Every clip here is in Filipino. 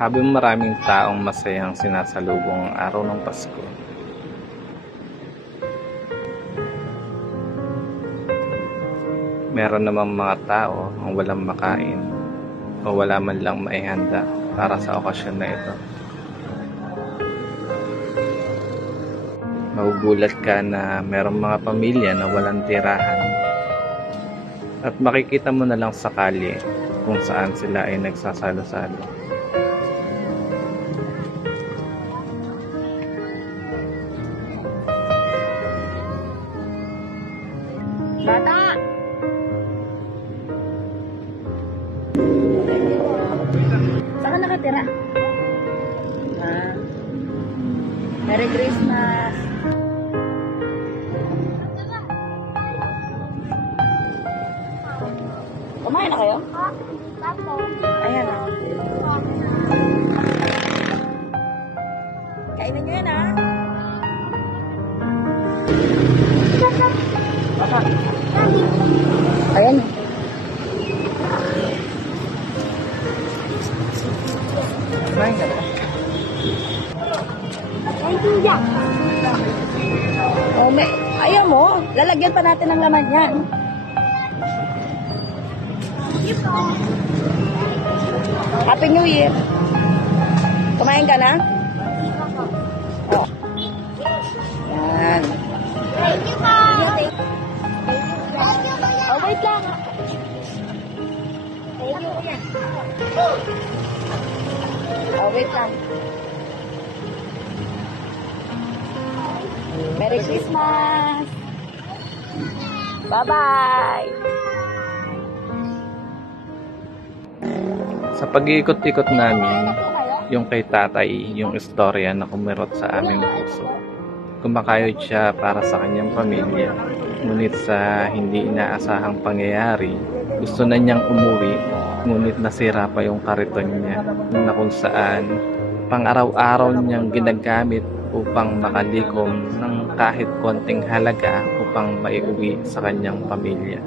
Habang maraming taong masayang sinasalubong ang araw ng Pasko, meron namang mga tao ang walang makain o wala man lang maihanda para sa okasyon na ito. Magugulat ka na merong mga pamilya na walang tirahan at makikita mo na lang sa kalye kung saan sila ay nagsasalo-salo. Bata! Saan ka nakatira? Merry Christmas! Kumain na kayo? Ayan o. Kainin nyo yan ha? Ayan. Kumain ka ba? Oh, ayaw mo. Lalagyan pa natin ng laman yan. Happy New Year. Kumain ka na? Oh. Yan. Thank you, Ma. Oh, wait lang. Thank you, Kuya. Oh, wait lang. Merry Christmas! Bye-bye! Sa pag-iikot-ikot namin, yung kay tatay, yung istorya na kumirot sa aming puso. Kumakayod siya para sa kanyang pamilya, ngunit sa hindi inaasahang pangyayari, gusto na niyang umuwi, ngunit nasira pa yung kariton niya, na kung saan pang-araw-araw niyang ginagamit upang makalikom ng kahit konting halaga upang maiuwi sa kanyang pamilya.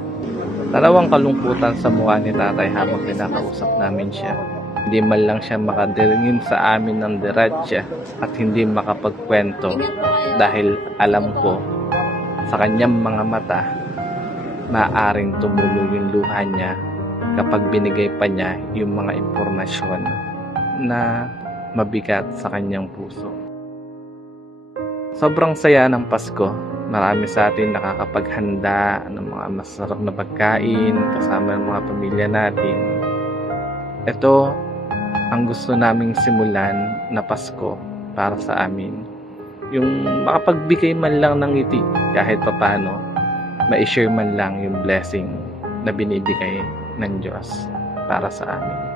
Dalawang kalungkutan sa mukha ni tatay habang pinakausap namin siya. Hindi man lang siya makadiringin sa amin ng diretsa at hindi makapagkwento dahil alam ko sa kanyang mga mata maaaring tumulo yung luha niya kapag binigay pa niya yung mga impormasyon na mabigat sa kanyang puso. Sobrang saya ng Pasko. Marami sa atin nakakapaghanda ng mga masarap na pagkain kasama ng mga pamilya natin. Ito ang gusto naming simulan na Pasko para sa amin. Yung makapagbigay man lang ng ngiti kahit papano, ma-share man lang yung blessing na binibigay ng Diyos para sa amin.